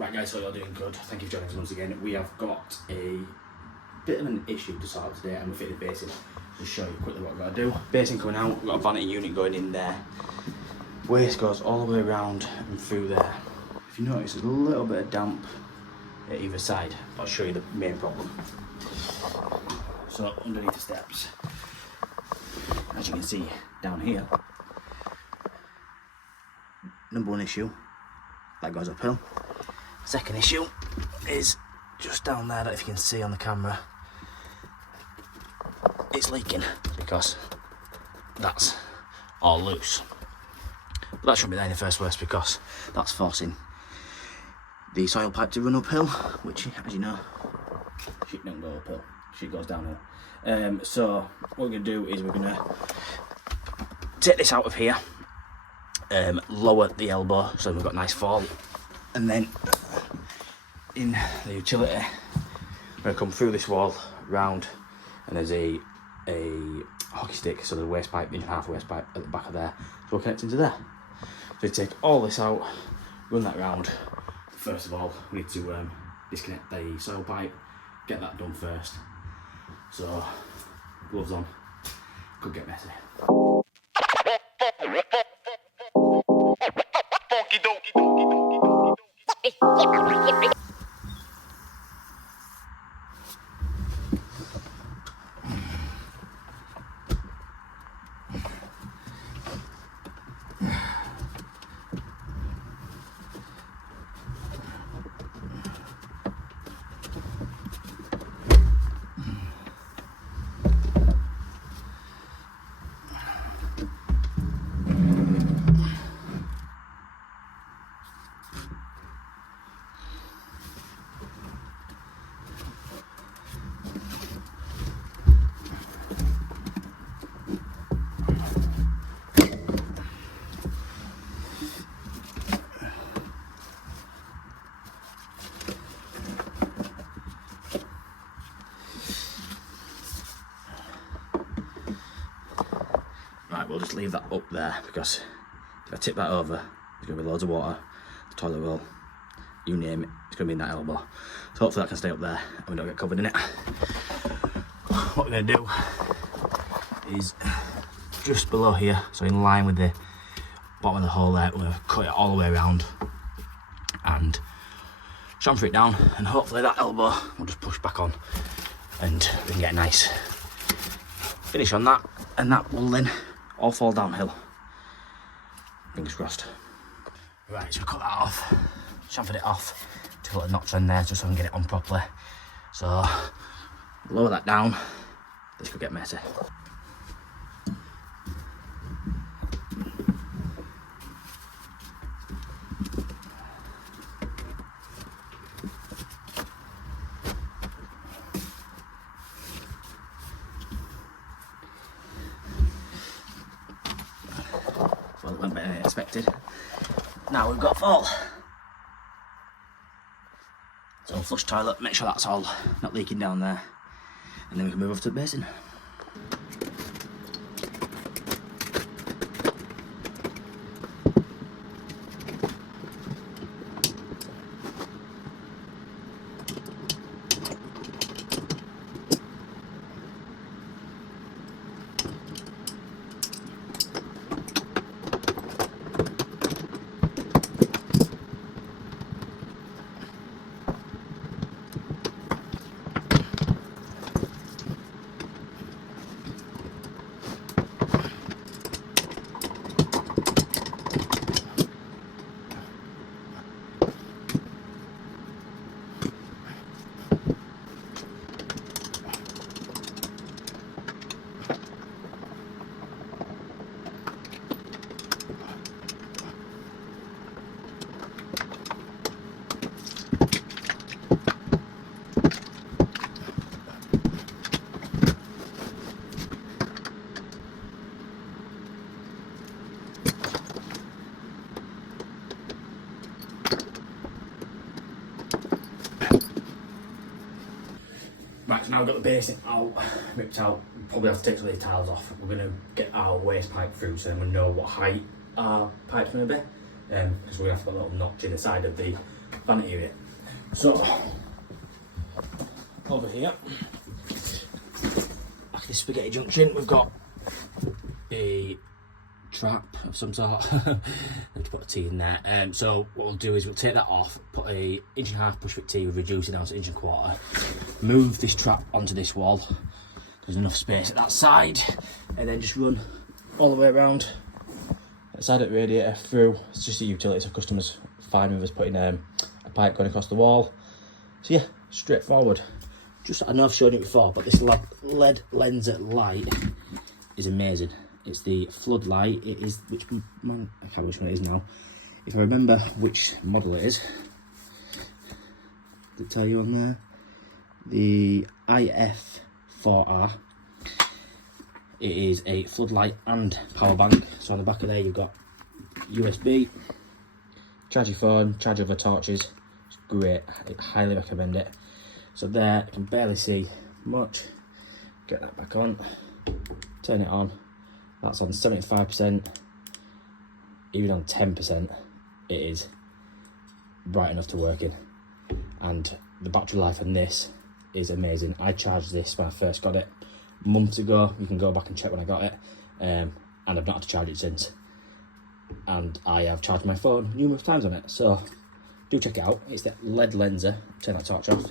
Right guys, so you're doing good. Thank you for joining us once again. We have got a bit of an issue to sort out today, and we're fitting the basin. Just show you quickly what we've got to do. Basin coming out, we've got a vanity unit going in there. Waste goes all the way around and through there. If you notice, there's a little bit of damp at either side. I'll show you the main problem. So underneath the steps, as you can see down here, number one issue, that goes uphill. Second issue is just down there, that if you can see on the camera, it's leaking because that's all loose. But that shouldn't be there in the first place because that's forcing the soil pipe to run uphill, which, as you know, shit don't go uphill, shit goes downhill. So what we're going to do is we're going to take this out of here, lower the elbow so we've got a nice fall, and then in the utility we're going to come through this wall round, and there's a hockey stick, so the waste pipe, in half waste pipe at the back of there, so we're connecting to there. So we take all this out, run that round. First of all, we need to disconnect the soil pipe, get that done first. So, gloves on, could get messy. Right, we'll just leave that up there because if I tip that over, there's going to be loads of water, the toilet roll, you name it, it's going to be in that elbow. So hopefully that can stay up there and we don't get covered in it. What we're going to do is just below here, so in line with the bottom of the hole there, we're going to cut it all the way around and chamfer it down, and hopefully that elbow will just push back on and we can get a nice finish on that, and that will then all fall downhill. Fingers crossed. Right, so cut that off, chamfered it off to put a notch in there just so I can get it on properly. So lower that down, this could get messy. Well, it went better than I expected. Now we've got fall. So flush toilet, make sure that's all not leaking down there, and then we can move over to the basin. Right, so now we've got the basin out, ripped out, we'll probably have to take some of these tiles off. We're going to get our waste pipe through so then we know what height our pipe's going to be. Because we're going to have to put a little notch in the side of the vanity of it. So, over here, back at this spaghetti junction, we've got a trap of some sort. Need to put a T in there. So what we'll do is we'll take that off, put a 1.5" push fit T, reduce it down to 1.25", move this trap onto this wall. There's enough space at that side, and then just run all the way around the side of the radiator through. It's just a utility, so customers fine with us putting a pipe going across the wall. So yeah, straightforward. Just, I know I've shown it before, but this LED Lenser light is amazing. It's the floodlight. It is, which man, I can't remember which one it is now. If I remember which model it is, did it tell you on there? The IF4R. It is a floodlight and power bank. So on the back of there you've got USB, charge your phone, charge other torches. It's great. I highly recommend it. So there, I can barely see much. Get that back on. Turn it on. That's on 75%. Even on 10%, it is bright enough to work in. And the battery life on this is amazing. I charged this when I first got it months ago. You can go back and check when I got it. And I've not had to charge it since. And I have charged my phone numerous times on it. So do check it out. It's the LED Lenser. Turn that torch off.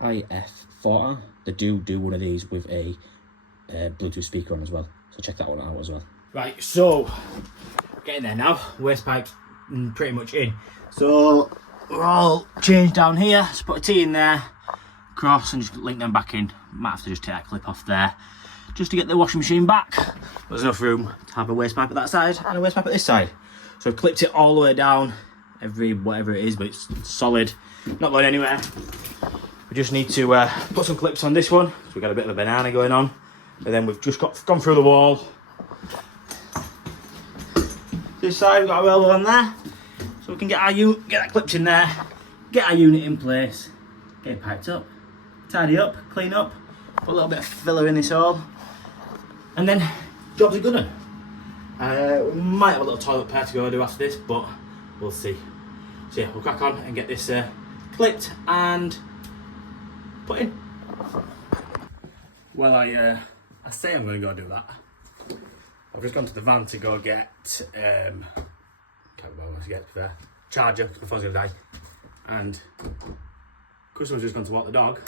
IF4R. They do one of these with a Bluetooth speaker on as well. So check that one out as well. Right, so getting there now. Waste pipe pretty much in. So we're all changed down here. Just put a T in there, cross, and just link them back in. Might have to just take that clip off there just to get the washing machine back. There's enough room to have a waste pipe at that side and a waste pipe at this side. So I've clipped it all the way down, whatever it is, but it's solid, not going anywhere. We just need to put some clips on this one. So we've got a bit of a banana going on. And then we've just gone through the wall. This side we've got a railroad on there. So we can get that clips in there, get our unit in place, get it piped up, tidy up, clean up, put a little bit of filler in this hole, and then jobs are good one. We might have a little toilet pair to go do after this, but we'll see. So yeah, we'll crack on and get this clipped and put in. Well, I say I'm going to go do that. I've just gone to the van to go get, can't remember what to get there, charger, because my phone's going to die. And customer's just gone to walk the dog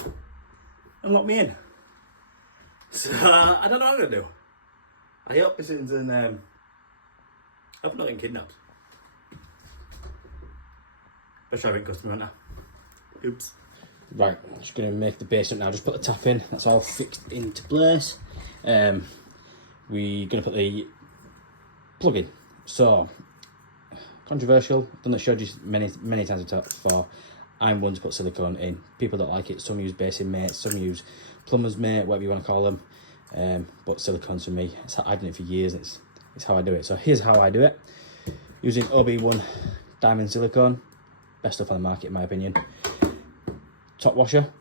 and lock me in. So I don't know what I'm going to do. I hope this isn't, I hope I'm not getting kidnapped. Best driving customer, aren't I? Oops. Right, I'm just going to make the basement now, just put the tap in, that's all fixed into place. We're going to put the plug in. So, controversial, done that, showed you many times before. I'm one to put silicone in. People don't like it, some use Basin mate, some use Plumber's mate, whatever you want to call them. But silicone's for me, I've done it for years, it's how I do it. So here's how I do it. Using OB1 diamond silicone, best stuff on the market in my opinion. Top washer,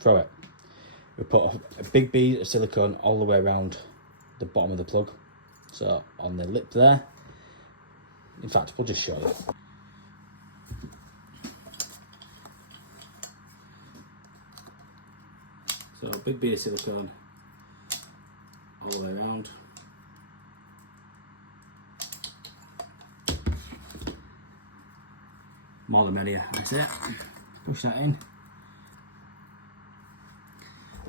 throw it. We put a big bead of silicone all the way around the bottom of the plug. So on the lip there, in fact, we'll just show you. So big bead of silicone all the way around. More the merrier, that's it. Push that in.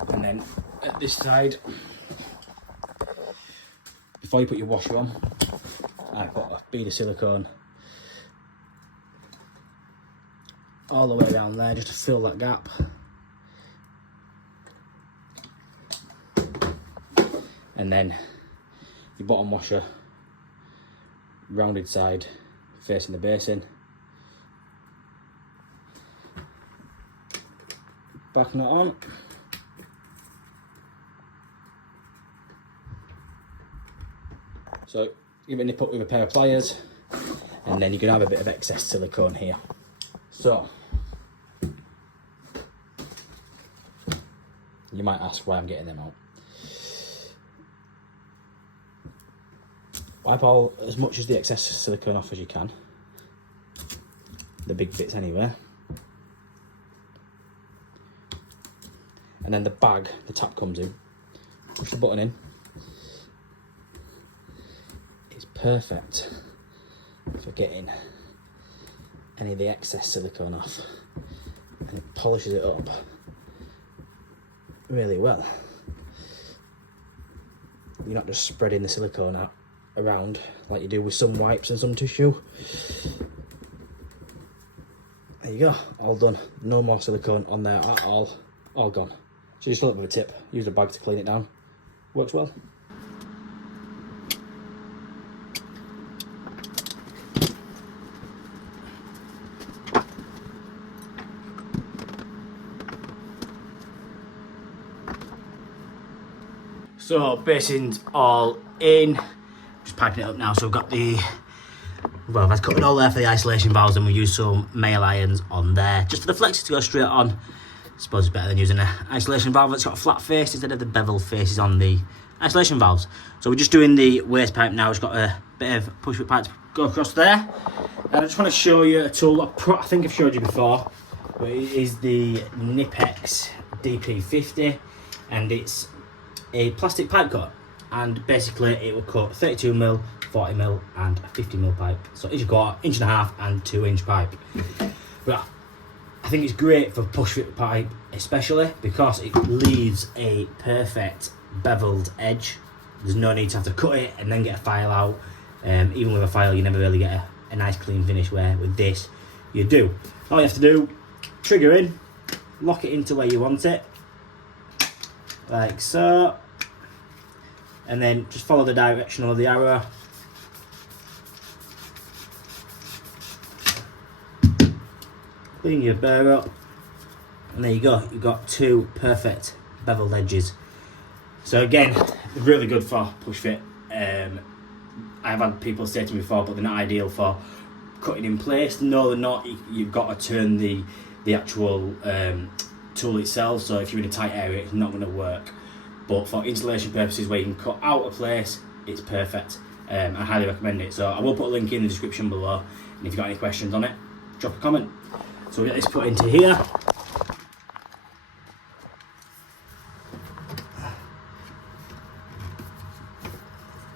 And then at this side, before you put your washer on, I put a bead of silicone all the way around there just to fill that gap. And then your bottom washer, rounded side facing the basin. Backing it on. So give it a nip up with a pair of pliers, and then you can have a bit of excess silicone here. So you might ask why I'm getting them out. Wipe all as much as the excess silicone off as you can. the big bits anyway. And then the bag, the tap comes in. Push the button in. It's perfect for getting any of the excess silicone off, and it polishes it up really well. You're not just spreading the silicone out around like you do with some wipes and some tissue. There you go, all done. No more silicone on there at all gone. So just a little bit of a tip, use a bag to clean it down. Works well. So basin's all in, just piping it up now. So we've got well, I've cut it all there for the isolation valves, and we use some male irons on there just for the flexes to go straight on. I suppose it's better than using an isolation valve that's got a flat face instead of the bevel faces on the isolation valves. So we're just doing the waste pipe now. It's got a bit of push fit pipe to go across there. And I just want to show you a tool I think I've showed you before, but it is the Nipex DP50, and it's a plastic pipe cut, and basically it will cut 32mm, 40mm and a 50mm pipe. So each got 1.5 and 2-inch pipe. But I think it's great for push fit pipe, especially because it leaves a perfect beveled edge. There's no need to have to cut it and then get a file out. Even with a file you never really get a nice clean finish, where with this you do. All you have to do, trigger in, lock it into where you want it, like so, and then just follow the direction of the arrow. Clean your burr up, and there you go, you've got two perfect beveled edges. So again, really good for push fit. I've had people say to me before, but they're not ideal for cutting in place. No, they're not. You've got to turn the actual tool itself, so if you're in a tight area it's not going to work. But for installation purposes where you can cut out of place, it's perfect. I highly recommend it. So I will put a link in the description below, and if you've got any questions on it, drop a comment. So we'll get this put into here.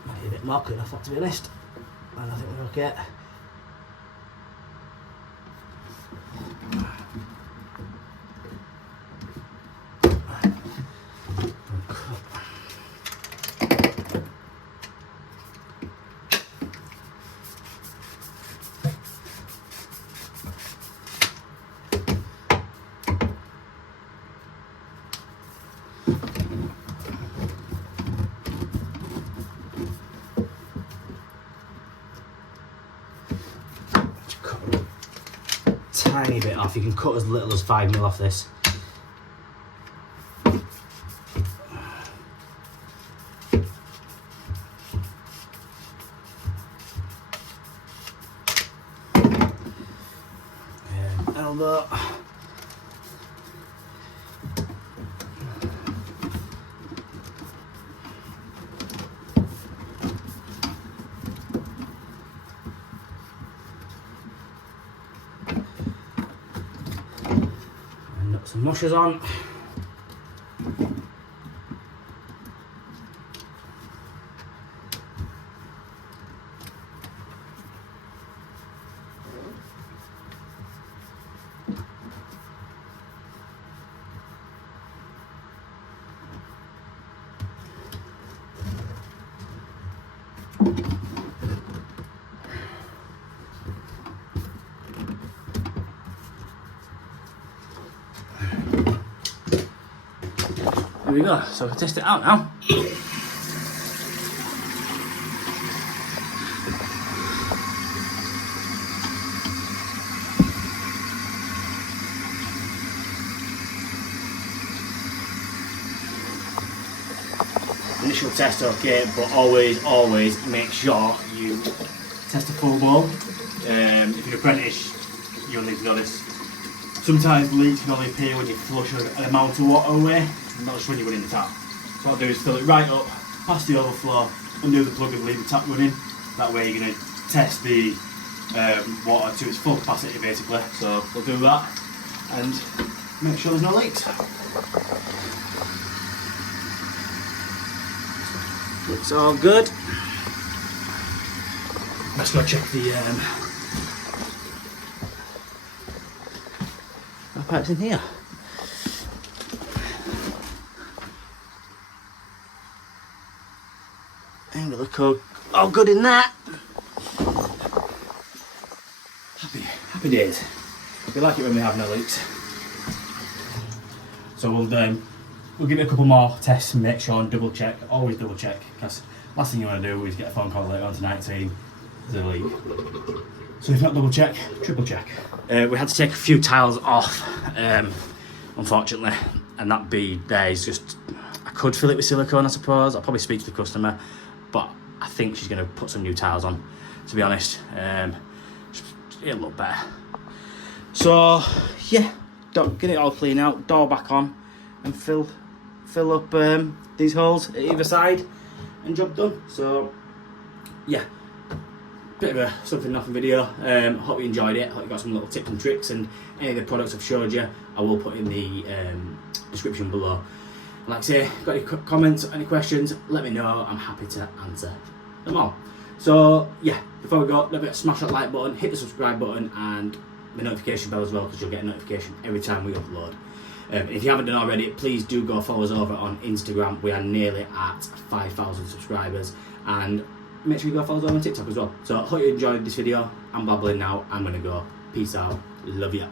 Might be a bit more clean off that, to be honest, and I think we're okay. Tiny bit off. You can cut as little as 5mm off this. Elbow. Some mushers on. There we go, so I can test it out now. Initial test okay, but always make sure you test a full blow. If you're an apprentice, you'll need to know this. Sometimes leaks can only appear when you flush an amount of water away, not just when you're running the tap. So what I'll do is fill it right up, past the overflow, undo the plug and leave the tap running. That way you're going to test the water to its full capacity basically. So we'll do that and make sure there's no leaks. Looks all good. Let's go check the pipes in here. And we look all good in that. Happy days. We like it when we have no leaks. So we'll give it a couple more tests and make sure and double check. Always double check, because last thing you want to do is get a phone call later on tonight saying there's a leak. So if not double check, triple check. We had to take a few tiles off, unfortunately, and that bead there is just, I could fill it with silicone I suppose. I'll probably speak to the customer, but I think she's going to put some new tiles on, to be honest. It'll look better. So yeah, get it all clean out, door back on, and fill up these holes at either side, and job done. So yeah, bit of a something nothing video. Hope you enjoyed it. Hope you got some little tips and tricks, and any of the products I've showed you I will put in the description below. Like I say, got any comments, any questions, let me know. I'm happy to answer them all. So yeah, before we go, don't forget to smash that like button, hit the subscribe button, and the notification bell as well, because you'll get a notification every time we upload. If you haven't done already, please do go follow us over on Instagram. We are nearly at 5,000 subscribers, and make sure you go follow us over on TikTok as well. So I hope you enjoyed this video. I'm babbling now. I'm gonna go. Peace out. Love you.